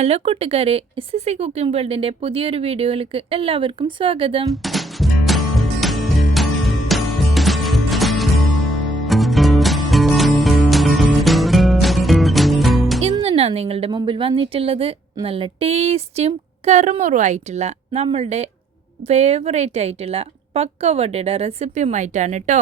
Hello കൂട്ടുകാരെ, SSC cooking വേൾഡിൻ്റെ പുതിയൊരു വീഡിയോയിലേക്ക് എല്ലാവർക്കും സ്വാഗതം. ഇന്ന് ഞാൻ നിങ്ങളുടെ മുമ്പിൽ വന്നിട്ടുള്ളത് നല്ല ടേസ്റ്റിയും കറുമുറുമായിട്ടുള്ള നമ്മളുടെ ഫേവറേറ്റ് ആയിട്ടുള്ള പക്കവടയുടെ റെസിപ്പിയുമായിട്ടാണ് കേട്ടോ.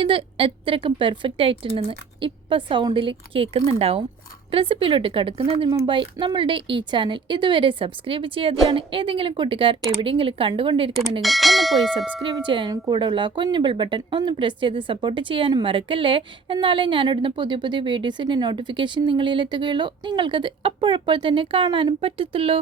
ഇത് എത്രക്കും പെർഫെക്റ്റ് ആയിട്ടുണ്ടെന്ന് ഇപ്പം സൗണ്ടിൽ കേൾക്കുന്നുണ്ടാവും. റെസിപ്പിയിലോട്ട് കടക്കുന്നതിന് മുമ്പായി നമ്മളുടെ ഈ ചാനൽ ഇതുവരെ സബ്സ്ക്രൈബ് ചെയ്യാതെയാണ് ഏതെങ്കിലും കൂട്ടുകാർ എവിടെയെങ്കിലും കണ്ടുകൊണ്ടിരിക്കുന്നുണ്ടെങ്കിൽ ഒന്ന് പോയി സബ്സ്ക്രൈബ് ചെയ്യാനും കൂടെയുള്ള കുഞ്ഞു ബെൽ ബട്ടൺ ഒന്ന് പ്രസ് ചെയ്ത് സപ്പോർട്ട് ചെയ്യാനും മറക്കല്ലേ. എന്നാലേ ഞാനിടുന്ന പുതിയ പുതിയ വീഡിയോസിൻ്റെ നോട്ടിഫിക്കേഷൻ നിങ്ങളിലെത്തുകയുള്ളൂ, നിങ്ങൾക്കത് അപ്പോഴപ്പോൾ തന്നെ കാണാനും പറ്റത്തുള്ളൂ.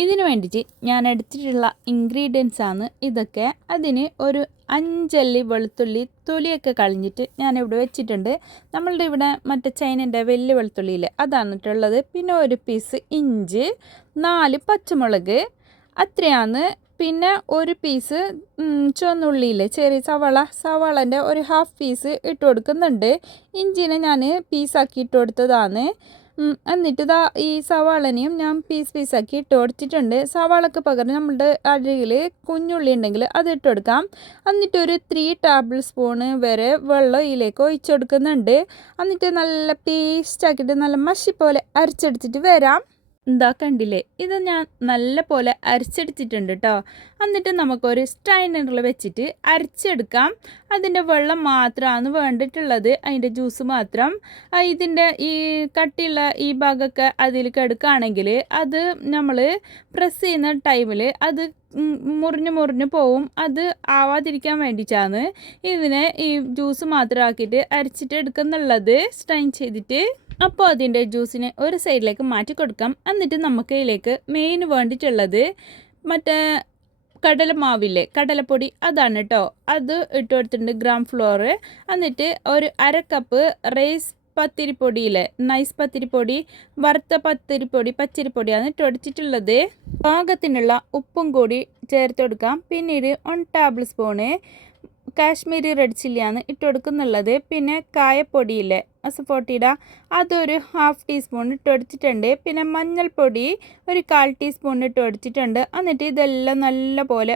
ഇതിനു വേണ്ടിയിട്ട് ഞാൻ എടുത്തിട്ടുള്ള ഇൻഗ്രീഡിയൻസ് ആണ് ഇതൊക്കെ. അതിന് ഒരു 5 അല്ലി വെളുത്തുള്ളി തൊലിയൊക്കെ കളഞ്ഞിട്ട് ഞാനിവിടെ വെച്ചിട്ടുണ്ട്. നമ്മളുടെ ഇവിടെ മറ്റേ ചൈനൻ്റെ വലിയ വെളുത്തുള്ളിയില്ലേ, അതാണ് ഇട്ടുള്ളത്. പിന്നെ ഒരു പീസ് ഇഞ്ചി, 4 പച്ചമുളക്, അത്രയാണ്. പിന്നെ ഒരു പീസ് ചുവന്നുള്ളിയില്ലേ, ചെറിയ സവാളൻ്റെ ഒരു ഹാഫ് പീസ് ഇട്ട് കൊടുക്കുന്നുണ്ട്. ഇഞ്ചിനെ ഞാൻ പീസാക്കി ഇട്ട് കൊടുത്തതാണ്. എന്നിട്ട് ഇതാ ഈ സവാളനെയും ഞാൻ പീസാക്കി ഇട്ട് കൊടുത്തിട്ടുണ്ട്. സവാളക്ക് പകരം നമ്മളുടെ അരികിൽ കുഞ്ഞുള്ളി ഉണ്ടെങ്കിൽ അത് ഇട്ട് കൊടുക്കാം. എന്നിട്ട് ഒരു 3 ടേബിൾ സ്പൂണ് വരെ വെള്ളം ഇതിലേക്ക് ഒഴിച്ചു കൊടുക്കുന്നുണ്ട്. എന്നിട്ട് നല്ല പേസ്റ്റാക്കിയിട്ട് നല്ല മഷി പോലെ അരച്ചെടുത്തിട്ട് വരാം. എന്താ കണ്ടില്ലേ, ഇത് ഞാൻ നല്ല പോലെ അരച്ചെടുത്തിട്ടുണ്ട് കേട്ടോ. എന്നിട്ട് നമുക്കൊരു സ്ട്രൈനറിൽ വെച്ചിട്ട് അരച്ചെടുക്കാം. അതിൻ്റെ വെള്ളം മാത്രമാണ് വേണ്ടിയിട്ടുള്ളത്, അതിൻ്റെ ജ്യൂസ് മാത്രം. ഇതിൻ്റെ ഈ കട്ടിയുള്ള ഈ ഭാഗമൊക്കെ അതിൽ എടുക്കുകയാണെങ്കിൽ അത് നമ്മൾ പ്രസ് ചെയ്യുന്ന ടൈമിൽ അത് മുറിഞ്ഞു പോവും. അത് ആവാതിരിക്കാൻ വേണ്ടിയിട്ടാണ് ഇതിനെ ഈ ജ്യൂസ് മാത്രം ആക്കിയിട്ട് അരച്ചിട്ട് എടുക്കുന്നുള്ളത്, സ്ട്രെയിൻ ചെയ്തിട്ട്. അപ്പോൾ അതിൻ്റെ ജ്യൂസിനെ ഒരു സൈഡിലേക്ക് മാറ്റി കൊടുക്കാം. എന്നിട്ട് നമുക്ക് ഇതിലേക്ക് മെയിൻ വേണ്ടിയിട്ടുള്ളത് മറ്റേ കടലമാവില്ലേ, കടലപ്പൊടി, അതാണ് കേട്ടോ. അത് ഇട്ട് കൊടുത്തിട്ടുണ്ട്, ഗ്രാം ഫ്ലോർ. എന്നിട്ട് ഒരു 1/2 കപ്പ് റൈസ് പത്തിരിപ്പൊടിയില്ലേ, നൈസ് പത്തിരിപ്പൊടി, വറുത്ത പത്തിരിപ്പൊടി, പച്ചരിപ്പൊടിയാണ് ഇട്ട് കൊടുത്തിട്ടുള്ളത്. പാകത്തിനുള്ള ഉപ്പും കൂടി ചേർത്ത് കൊടുക്കാം. പിന്നീട് 1 ടേബിൾ സ്പൂണ് കാശ്മീരി റെഡ് ചില്ലിയാണ് ഇട്ട് കൊടുക്കുന്നുള്ളത്. പിന്നെ കായപ്പൊടിയില്ലേ, അസഫോട്ടിയുടെ, അതൊരു 1/2 ടീസ്പൂൺ ഇട്ട് കൊടുത്തിട്ടുണ്ട്. പിന്നെ മഞ്ഞൾപ്പൊടി ഒരു 1/4 ടീസ്പൂൺ ഇട്ട് കൊടുത്തിട്ടുണ്ട്. എന്നിട്ട് ഇതെല്ലാം നല്ല പോലെ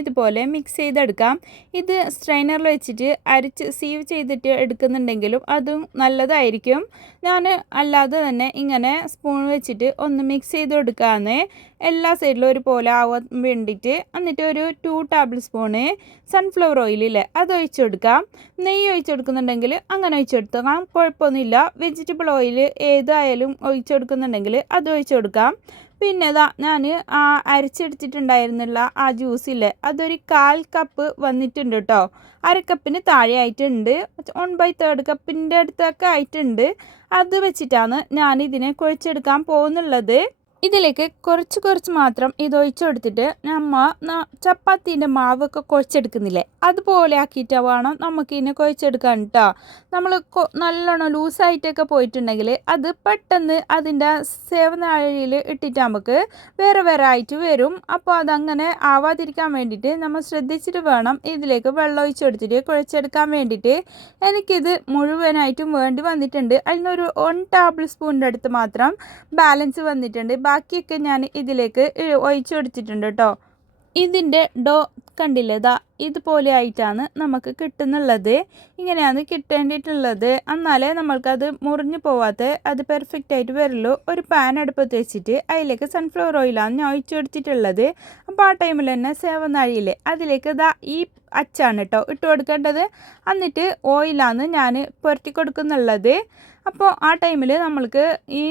ഇതുപോലെ മിക്സ് ചെയ്തെടുക്കാം. ഇത് സ്ട്രെയിനറിൽ വെച്ചിട്ട് അരിച്ച് സീവ് ചെയ്തിട്ട് എടുക്കുന്നുണ്ടെങ്കിലും അതും നല്ലതായിരിക്കും. ഞാൻ അല്ലാതെ തന്നെ ഇങ്ങനെ സ്പൂൺ വെച്ചിട്ട് ഒന്ന് മിക്സ് ചെയ്ത് കൊടുക്കാമെന്ന്, എല്ലാ സൈഡിലും ഒരുപോലെ ആവാൻ വേണ്ടിയിട്ട്. എന്നിട്ട് ഒരു 2 ടേബിൾ സ്പൂണ് സൺഫ്ലവർ ഓയിലില്ലേ, അത് ഒഴിച്ചു കൊടുക്കാം. നെയ്യ് ഒഴിച്ചു കൊടുക്കുന്നുണ്ടെങ്കിൽ അങ്ങനെ ഒഴിച്ചു കൊടുക്കാം, കുഴപ്പമൊന്നുമില്ല. വെജിറ്റബിൾ ഓയിൽ ഏതായാലും ഒഴിച്ചു കൊടുക്കുന്നുണ്ടെങ്കിൽ അത് ഒഴിച്ചു കൊടുക്കാം. പിന്നെ ഞാൻ ആ അരച്ചെടുത്തിട്ടുണ്ടായിരുന്നുള്ള ആ ജ്യൂസില്ലേ, അതൊരു 1/4 കപ്പ് വന്നിട്ടുണ്ട് കേട്ടോ. 1/2 കപ്പിന് താഴെ ആയിട്ടുണ്ട്, 1/3 കപ്പിൻ്റെ അടുത്തൊക്കെ ആയിട്ടുണ്ട്. അത് വെച്ചിട്ടാണ് ഞാനിതിനെ കുഴച്ചെടുക്കാൻ പോകുന്നുള്ളത്. ഇതിലേക്ക് കുറച്ച് മാത്രം ഇത് ഒഴിച്ചു കൊടുത്തിട്ട് ചപ്പാത്തീൻ്റെ മാവൊക്കെ കുഴച്ചെടുക്കുന്നില്ലേ, അതുപോലെ ആക്കിയിട്ട് വേണം നമുക്കിതിനെ കുഴച്ചെടുക്കാൻ കേട്ടോ. നമ്മൾ നല്ലോണം ലൂസായിട്ടൊക്കെ പോയിട്ടുണ്ടെങ്കിൽ അത് പെട്ടെന്ന് അതിൻ്റെ സേവനാഴിയിൽ ഇട്ടിട്ട് നമുക്ക് വേറെ ആയിട്ട് വരും. അപ്പോൾ അതങ്ങനെ ആവാതിരിക്കാൻ വേണ്ടിയിട്ട് നമ്മൾ ശ്രദ്ധിച്ചിട്ട് വേണം ഇതിലേക്ക് വെള്ളം ഒഴിച്ചു കൊടുത്തിട്ട് കുഴച്ചെടുക്കാൻ വേണ്ടിയിട്ട്. എനിക്കിത് മുഴുവനായിട്ടും വേണ്ടി വന്നിട്ടുണ്ട്. അതിനൊരു 1 ടേബിൾ സ്പൂണിൻ്റെ അടുത്ത് മാത്രം ബാലൻസ് വന്നിട്ടുണ്ട്. ബാക്കിയൊക്കെ ഞാൻ ഇതിലേക്ക് ഒഴിച്ചു കൊടുത്തിട്ടുണ്ട് കേട്ടോ. ഇതിൻ്റെ ഡോ കണ്ടില്ലേ, ഇതുപോലെ ആയിട്ടാണ് നമുക്ക് കിട്ടുന്നുള്ളത്. ഇങ്ങനെയാണ് കിട്ടേണ്ടിയിട്ടുള്ളത്, എന്നാലേ നമ്മൾക്കത് മുറിഞ്ഞു പോവാത്ത അത് പെർഫെക്റ്റ് ആയിട്ട് വരുള്ളൂ. ഒരു പാൻ അടുപ്പത്ത് വെച്ചിട്ട് അതിലേക്ക് സൺഫ്ലവർ ഓയിലാണ് ഞാൻ ഒഴിച്ചു കൊടുത്തിട്ടുള്ളത്. അപ്പോൾ ആ ടൈമിൽ തന്നെ സേവനാഴിയില്ലേ, അതിലേക്ക് ഈ അച്ചാണ് കേട്ടോ ഇട്ട് കൊടുക്കേണ്ടത്. എന്നിട്ട് ഓയിലാണ് ഞാൻ പുരട്ടി കൊടുക്കുന്നുള്ളത്. അപ്പോൾ ആ ടൈമിൽ നമ്മൾക്ക് ഈ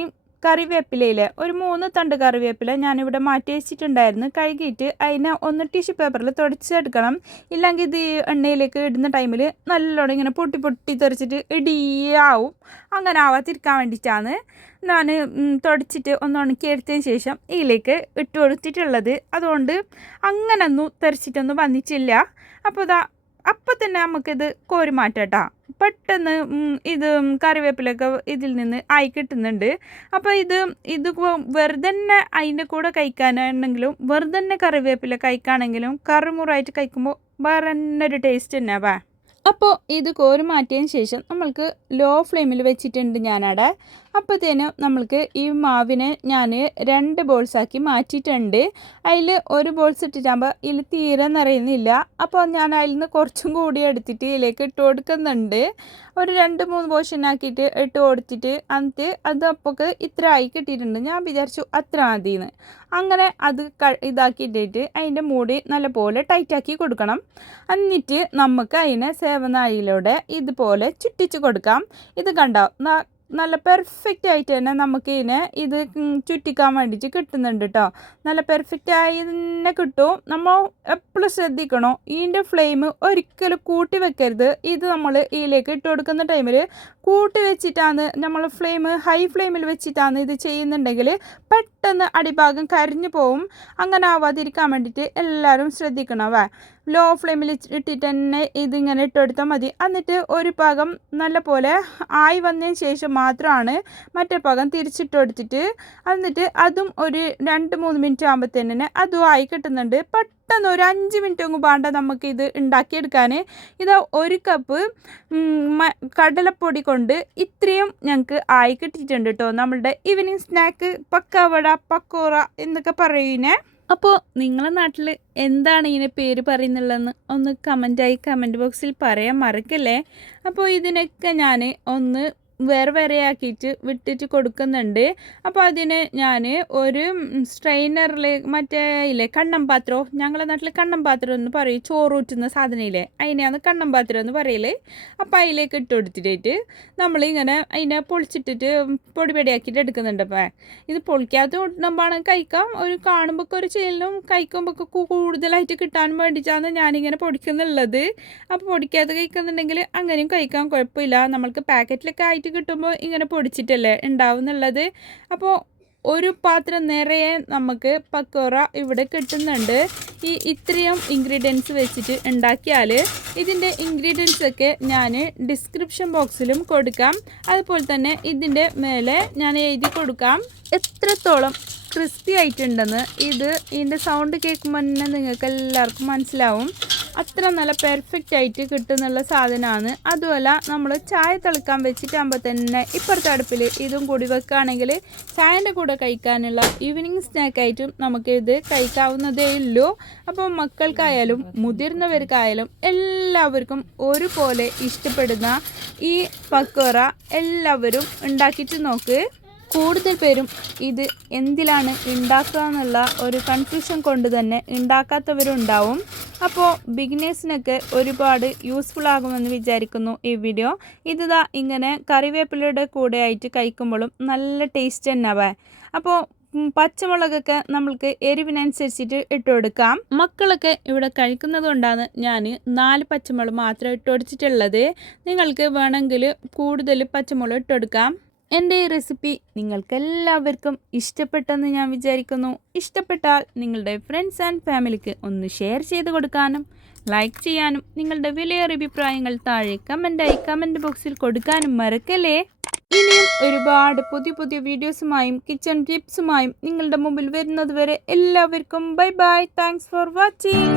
കറിവേപ്പിലയിലെ ഒരു 3 തണ്ട് കറിവേപ്പില ഞാനിവിടെ മാറ്റി വെച്ചിട്ടുണ്ടായിരുന്നു. കഴുകിയിട്ട് അതിനെ ഒന്ന് ടിഷ്യൂ പേപ്പറിൽ തുടച്ചെടുക്കണം. ഇല്ലെങ്കിൽ ഇത് എണ്ണയിലേക്ക് ഇടുന്ന ടൈമിൽ നല്ലോണം ഇങ്ങനെ പൊട്ടി തെറിച്ചിട്ട് ഇടിയാവും. അങ്ങനെ ആവാതിരിക്കാൻ വേണ്ടിയിട്ടാണ് ഞാൻ തുടച്ചിട്ട് ഒന്ന് ഉണക്കിയെടുത്തതിന് ശേഷം ഇതിലേക്ക് ഇട്ട് കൊടുത്തിട്ടുള്ളത്. അതുകൊണ്ട് അങ്ങനൊന്നും തെറിച്ചിട്ടൊന്നും വന്നിട്ടില്ല. അപ്പോൾ അപ്പം തന്നെ നമുക്കിത് കോരി മാറ്റാം കേട്ടോ. പെട്ടെന്ന് ഇത് കറിവേപ്പിലൊക്കെ ഇതിൽ നിന്ന് ആയി കിട്ടുന്നുണ്ട്. അപ്പോൾ ഇത് വെറുതെ തന്നെ അതിൻ്റെ കൂടെ കഴിക്കാനാണെങ്കിലും വെറുതെ തന്നെ കറിവേപ്പില കഴിക്കുകയാണെങ്കിലും കറുമുറായിട്ട് കഴിക്കുമ്പോൾ വേറെ തന്നെ ഒരു ടേസ്റ്റ് തന്നെ. അപ്പോൾ ഇത് കോരി മാറ്റിയതിന് ശേഷം നമ്മൾക്ക് ലോ ഫ്ലെയിമിൽ വെച്ചിട്ടുണ്ട് ഞാനവിടെ. അപ്പോഴത്തേനും നമ്മൾക്ക് ഈ മാവിനെ ഞാൻ 2 ബോൾസാക്കി മാറ്റിയിട്ടുണ്ട്. അതിൽ ഒരു ബോൾസ് ഇട്ടിട്ടാകുമ്പോൾ ഇതിൽ തീരെ നിറയുന്നില്ല. അപ്പോൾ ഞാൻ അതിൽ നിന്ന് കുറച്ചും കൂടി എടുത്തിട്ട് ഇതിലേക്ക് ഇട്ട് കൊടുക്കുന്നുണ്ട്. ഒരു 2-3 പോർഷനാക്കിയിട്ട് ഇട്ട് കൊടുത്തിട്ട് എന്നിട്ട് അത് അപ്പോൾക്ക് ഇത്ര ആയി കിട്ടിയിട്ടുണ്ട്. ഞാൻ വിചാരിച്ചു അത്ര മതിയെന്ന്. അങ്ങനെ അത് ഇതാക്കിയിട്ടിട്ട് അതിൻ്റെ മൂടി നല്ലപോലെ ടൈറ്റാക്കി കൊടുക്കണം. എന്നിട്ട് നമുക്ക് അതിനെ സേവനാഴിയിലൂടെ ഇതുപോലെ ചുറ്റിച്ച് കൊടുക്കാം. ഇത് കണ്ടോ, നല്ല പെർഫെക്റ്റ് ആയിട്ട് തന്നെ നമുക്ക് ഇത് ചുറ്റിക്കാൻ വേണ്ടിയിട്ട് കിട്ടുന്നുണ്ട് കേട്ടോ. നല്ല പെർഫെക്റ്റ് ആയി തന്നെ കിട്ടും. നമ്മൾ എപ്പോഴും ശ്രദ്ധിക്കണം, ഇതിൻ്റെ ഫ്ലെയിം ഒരിക്കലും കൂട്ടി വെക്കരുത്. ഇത് നമ്മൾ ഇതിലേക്ക് ഇട്ട് കൊടുക്കുന്ന ടൈമിൽ കൂട്ടി വെച്ചിട്ടാണ് നമ്മൾ ഹൈ ഫ്ലെയിമിൽ വെച്ചിട്ടാണ് ഇത് ചെയ്യുന്നുണ്ടെങ്കിൽ പെട്ടെന്ന് അടിഭാഗം കരിഞ്ഞു പോവും. അങ്ങനെ ആവാതിരിക്കാൻ വേണ്ടിയിട്ട് എല്ലാവരും ശ്രദ്ധിക്കണം. ലോ ഫ്ലെയിമിൽ ഇട്ടിട്ട് തന്നെ ഇതിങ്ങനെ ഇട്ടെടുത്താൽ മതി. എന്നിട്ട് ഒരു ഭാഗം നല്ല പോലെ ആയി വന്നതിന് ശേഷം മാത്രമാണ് മറ്റേ ഭാഗം തിരിച്ചിട്ടെടുത്തിട്ട് എന്നിട്ട് അതും ഒരു 2-3 മിനിറ്റ് ആകുമ്പോഴത്തേനെ അതും ആയി കിട്ടുന്നുണ്ട്. പെട്ടെന്ന് ഒരു 5 മിനിറ്റ് ഒന്നും വേണ്ട നമുക്ക് ഇത് ഉണ്ടാക്കിയെടുക്കാൻ. ഇത് 1 കപ്പ് കടലപ്പൊടി കൊണ്ട് ഇത്രയും ഞങ്ങൾക്ക് ആയി കിട്ടിയിട്ടുണ്ട് കേട്ടോ. നമ്മളുടെ ഈവനിങ് സ്നാക്ക് പക്കവട, പക്കോറ എന്നൊക്കെ പറയുന്നേ. അപ്പോൾ നിങ്ങളുടെ നാട്ടിൽ എന്താണ് ഇതിനെ പേര് പറയുന്നുള്ളതെന്ന് ഒന്ന് കമൻറ്റ് ബോക്സിൽ പറയാൻ മറക്കല്ലേ. അപ്പോൾ ഇതിനൊക്കെ ഞാൻ ഒന്ന് വേറെ ആക്കിയിട്ട് വിട്ടിട്ട് കൊടുക്കുന്നുണ്ട്. അപ്പോൾ അതിന് ഞാൻ ഒരു സ്ട്രെയിനറിൽ മറ്റേ ഇല്ലേ കണ്ണം പാത്രം, ഞങ്ങളുടെ നാട്ടിൽ കണ്ണം പാത്രം എന്ന് പറയും, ചോറൂറ്റുന്ന സാധനമില്ലേ, അതിനെയാണ് കണ്ണം പാത്രം എന്ന് പറയല്. അപ്പോൾ അതിലേക്ക് ഇട്ട് കൊടുത്തിട്ട് നമ്മളിങ്ങനെ അതിനെ പൊളിച്ചിട്ടിട്ട് പൊടിയാക്കിയിട്ട് എടുക്കുന്നുണ്ട്. അപ്പോൾ ഇത് പൊളിക്കാത്ത കൊണ്ടുമ്പോൾ കഴിക്കാം, ഒരു കാണുമ്പോൾ ഒരു ചേലിനും കഴിക്കുമ്പോൾ കൂടുതലായിട്ട് കിട്ടാൻ വേണ്ടിയിട്ടാണ് ഞാനിങ്ങനെ പൊടിക്കുന്നുള്ളത്. അപ്പോൾ പൊടിക്കാതെ കഴിക്കുന്നുണ്ടെങ്കിൽ അങ്ങനെയും കഴിക്കാൻ കുഴപ്പമില്ല. നമ്മൾക്ക് പാക്കറ്റിലൊക്കെ ആയിട്ട് കിട്ടുമ്പോൾ ഇങ്ങനെ പൊടിച്ചിട്ടല്ലേ ഉണ്ടാവുന്നുള്ളത്. അപ്പോൾ ഒരു പാത്രം നിറയെ നമുക്ക് പക്കോറ ഇവിടെ കിട്ടുന്നുണ്ട്. ഇത്രയും ഇൻഗ്രീഡിയൻസ് വെച്ചിട്ട് ഉണ്ടാക്കിയാൽ ഇതിൻ്റെ ഇൻഗ്രീഡിയൻസൊക്കെ ഞാൻ ഡിസ്ക്രിപ്ഷൻ ബോക്സിലും കൊടുക്കാം. അതുപോലെ തന്നെ ഇതിൻ്റെ മേലെ ഞാൻ എഴുതി കൊടുക്കാം എത്രത്തോളം ക്രിസ്പി ആയിട്ടുണ്ടെന്ന്. ഇതിൻ്റെ സൗണ്ട് കേൾക്കുമ്പോൾ തന്നെ നിങ്ങൾക്ക് എല്ലാവർക്കും മനസ്സിലാവും. അത്ര നല്ല പെർഫെക്റ്റ് ആയിട്ട് കിട്ടുന്നുള്ള സാധനമാണ്. അതുമല്ല നമ്മൾ ചായ തിളക്കാൻ വെച്ചിട്ടാകുമ്പോൾ തന്നെ ഇപ്പുറത്തെ അടുപ്പിൽ ഇതും കൂടി വെക്കുകയാണെങ്കിൽ ചായൻ്റെ കൂടെ കഴിക്കാനുള്ള ഈവനിങ് സ്നാക്കായിട്ടും നമുക്ക് ഇത് കഴിക്കാവുന്നതേ ഉള്ളൂ. അപ്പോൾ മക്കൾക്കായാലും മുതിർന്നവർക്കായാലും എല്ലാവർക്കും ഒരുപോലെ ഇഷ്ടപ്പെടുന്ന ഈ പക്കോറ എല്ലാവരും ഉണ്ടാക്കിയിട്ട് നോക്ക്. കൂടുതൽ പേരും ഇത് എന്തിലാണ് ഉണ്ടാക്കുക എന്നുള്ള ഒരു കൺഫ്യൂഷൻ കൊണ്ട് തന്നെ ഉണ്ടാക്കാത്തവരുണ്ടാവും. അപ്പോൾ ബിഗിനേഴ്സിനൊക്കെ ഒരുപാട് യൂസ്ഫുൾ ആകുമെന്ന് വിചാരിക്കുന്നു ഈ വീഡിയോ. ഇതാ ഇങ്ങനെ കറിവേപ്പിലയുടെ കൂടെ ആയിട്ട് കഴിക്കുമ്പോഴും നല്ല ടേസ്റ്റ് തന്നെ. അപ്പോൾ പച്ചമുളകൊക്കെ നമ്മൾക്ക് എരിവിനനുസരിച്ചിട്ട് ഇട്ട് കൊടുക്കാം. മക്കളൊക്കെ ഇവിടെ കഴിക്കുന്നത് കൊണ്ടാണ് ഞാൻ 4 പച്ചമുളക് മാത്രം ഇട്ട് കൊടുത്തിട്ടുള്ളത്. നിങ്ങൾക്ക് വേണമെങ്കിൽ കൂടുതൽ പച്ചമുളക് ഇട്ട് കൊടുക്കാം. എൻ്റെ ഈ റെസിപ്പി നിങ്ങൾക്കെല്ലാവർക്കും ഇഷ്ടപ്പെട്ടെന്ന് ഞാൻ വിചാരിക്കുന്നു. ഇഷ്ടപ്പെട്ടാൽ നിങ്ങളുടെ ഫ്രണ്ട്സ് ആൻഡ് ഫാമിലിക്ക് ഒന്ന് ഷെയർ ചെയ്ത് കൊടുക്കാനും ലൈക്ക് ചെയ്യാനും നിങ്ങളുടെ വിലയേറിയ അഭിപ്രായങ്ങൾ താഴെ കമൻറ്റ് ബോക്സിൽ കൊടുക്കാനും മറക്കല്ലേ. ഇനിയും ഒരുപാട് പുതിയ വീഡിയോസുമായും കിച്ചൺ ടിപ്സുമായും നിങ്ങളുടെ മുമ്പിൽ വരുന്നത് വരെ എല്ലാവർക്കും ബൈ. Thanks for watching.